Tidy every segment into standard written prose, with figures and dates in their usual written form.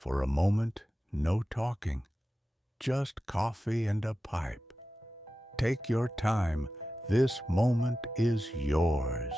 For a moment, no talking, just coffee and a pipe. Take your time. This moment is yours.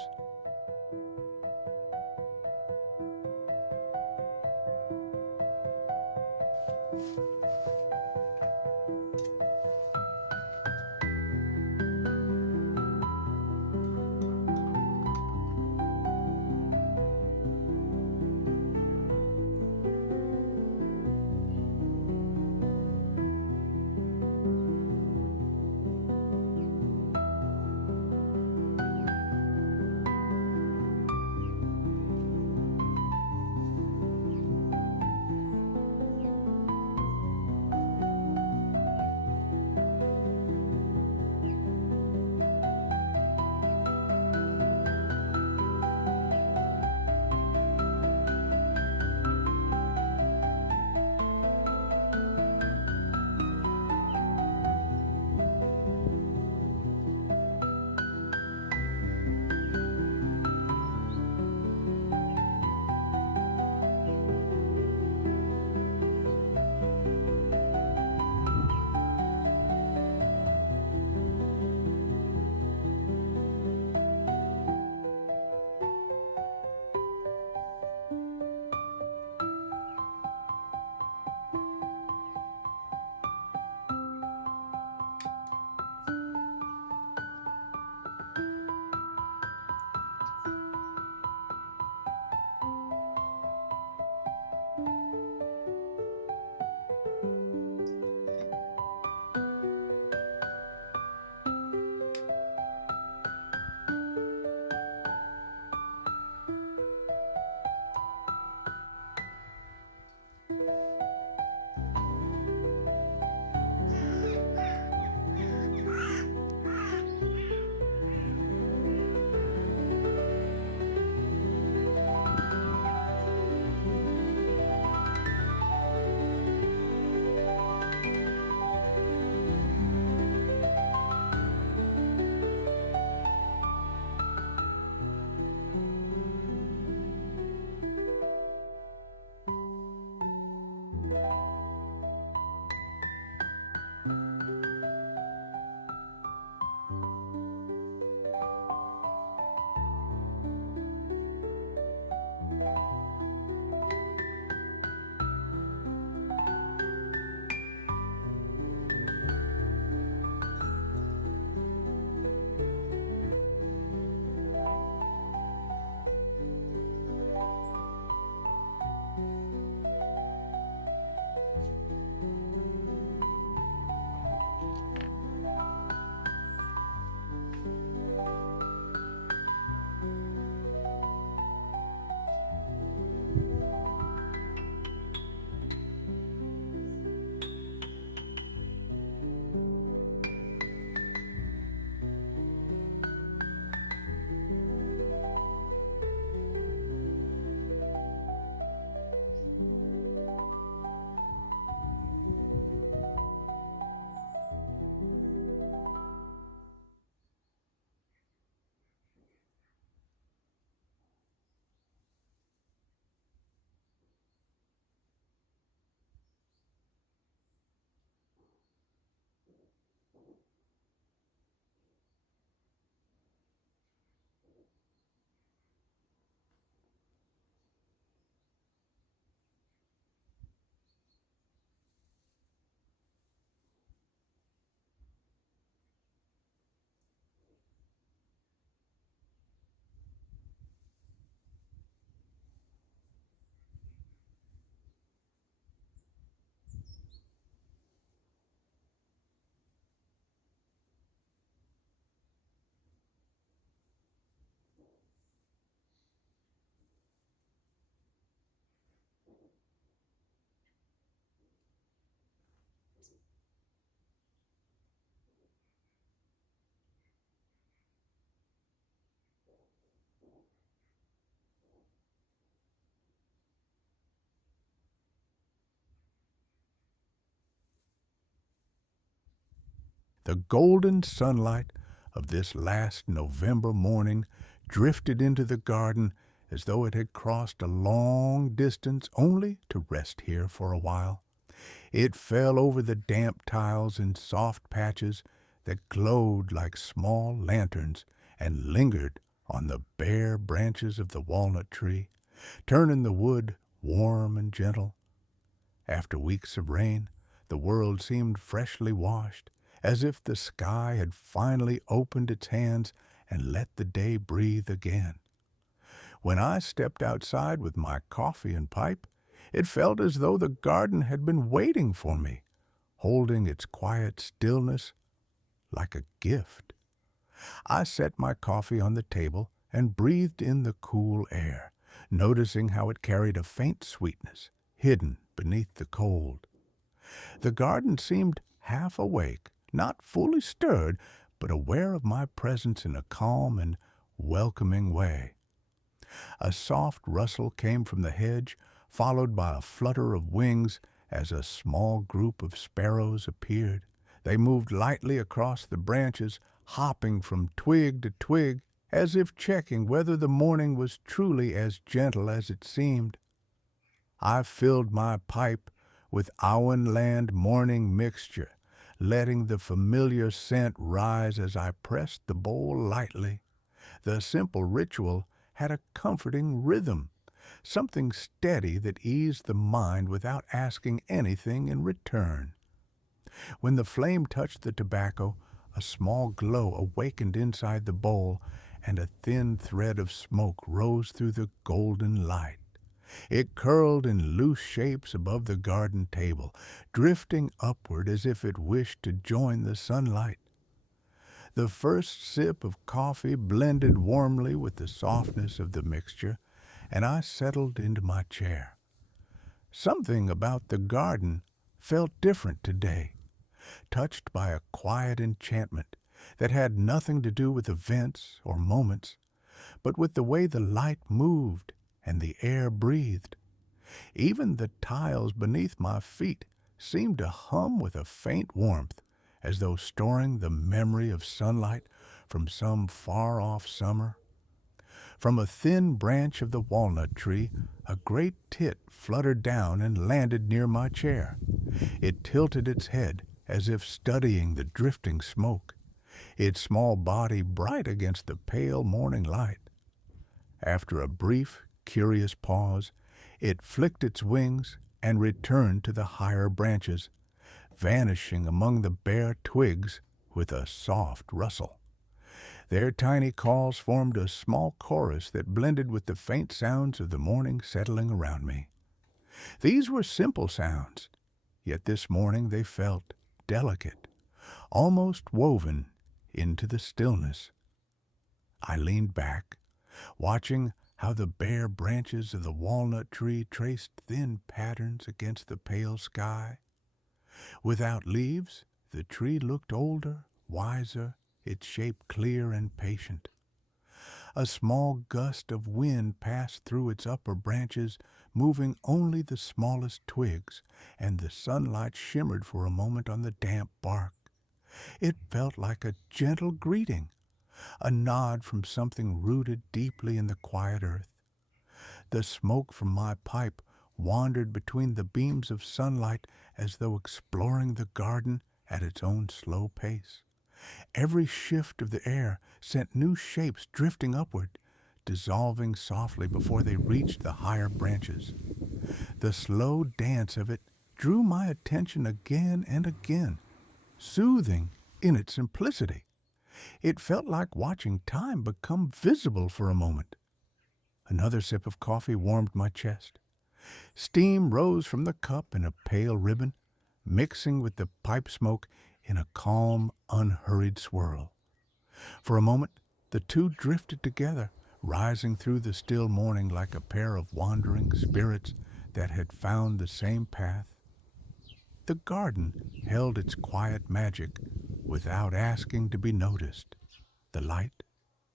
The golden sunlight of this last November morning drifted into the garden as though it had crossed a long distance only to rest here for a while. It fell over the damp tiles in soft patches that glowed like small lanterns and lingered on the bare branches of the walnut tree, turning the wood warm and gentle. After weeks of rain, the world seemed freshly washed, as if the sky had finally opened its hands and let the day breathe again. When I stepped outside with my coffee and pipe, it felt as though the garden had been waiting for me, holding its quiet stillness like a gift. I set my coffee on the table and breathed in the cool air, noticing how it carried a faint sweetness hidden beneath the cold. The garden seemed half awake, not fully stirred, but aware of my presence in a calm and welcoming way. A soft rustle came from the hedge, followed by a flutter of wings as a small group of sparrows appeared. They moved lightly across the branches, hopping from twig to twig, as if checking whether the morning was truly as gentle as it seemed. I filled my pipe with Auenland morning mixture, letting the familiar scent rise as I pressed the bowl lightly. The simple ritual had a comforting rhythm, something steady that eased the mind without asking anything in return. When the flame touched the tobacco, a small glow awakened inside the bowl, and a thin thread of smoke rose through the golden light. It curled in loose shapes above the garden table, drifting upward as if it wished to join the sunlight. The first sip of coffee blended warmly with the softness of the mixture, and I settled into my chair. Something about the garden felt different today, touched by a quiet enchantment that had nothing to do with events or moments, but with the way the light moved and the air breathed. Even the tiles beneath my feet seemed to hum with a faint warmth, as though storing the memory of sunlight from some far-off summer. From a thin branch of the walnut tree, a great tit fluttered down and landed near my chair. It tilted its head as if studying the drifting smoke, its small body bright against the pale morning light. After a brief, curious pause, it flicked its wings and returned to the higher branches, vanishing among the bare twigs with a soft rustle. Their tiny calls formed a small chorus that blended with the faint sounds of the morning settling around me. These were simple sounds, yet this morning they felt delicate, almost woven into the stillness. I leaned back, watching how the bare branches of the walnut tree traced thin patterns against the pale sky. Without leaves, the tree looked older, wiser, its shape clear and patient. A small gust of wind passed through its upper branches, moving only the smallest twigs, and the sunlight shimmered for a moment on the damp bark. It felt like a gentle greeting, a nod from something rooted deeply in the quiet earth. The smoke from my pipe wandered between the beams of sunlight as though exploring the garden at its own slow pace. Every shift of the air sent new shapes drifting upward, dissolving softly before they reached the higher branches. The slow dance of it drew my attention again and again, soothing in its simplicity. It felt like watching time become visible for a moment. Another sip of coffee warmed my chest. Steam rose from the cup in a pale ribbon, mixing with the pipe smoke in a calm, unhurried swirl. For a moment, the two drifted together, rising through the still morning like a pair of wandering spirits that had found the same path. The garden held its quiet magic without asking to be noticed. The light,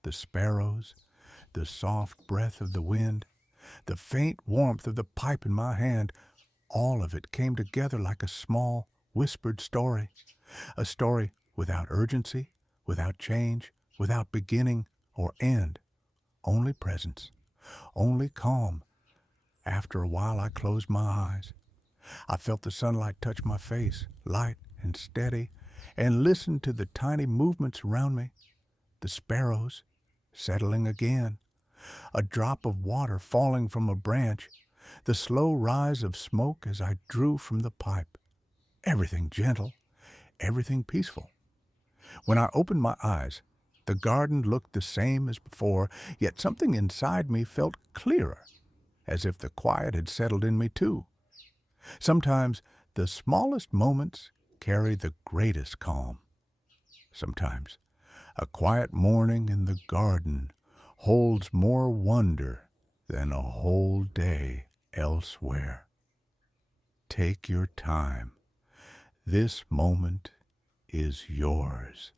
the sparrows, the soft breath of the wind, the faint warmth of the pipe in my hand, all of it came together like a small, whispered story. A story without urgency, without change, without beginning or end, only presence. only calm. After a while, I closed my eyes. I felt the sunlight touch my face, light and steady, and listened to the tiny movements around me. The sparrows settling again, a drop of water falling from a branch, the slow rise of smoke as I drew from the pipe. Everything gentle, everything peaceful. When I opened my eyes, the garden looked the same as before, yet something inside me felt clearer, as if the quiet had settled in me too. Sometimes the smallest moments carry the greatest calm. Sometimes a quiet morning in the garden holds more wonder than a whole day elsewhere. Take your time. This moment is yours.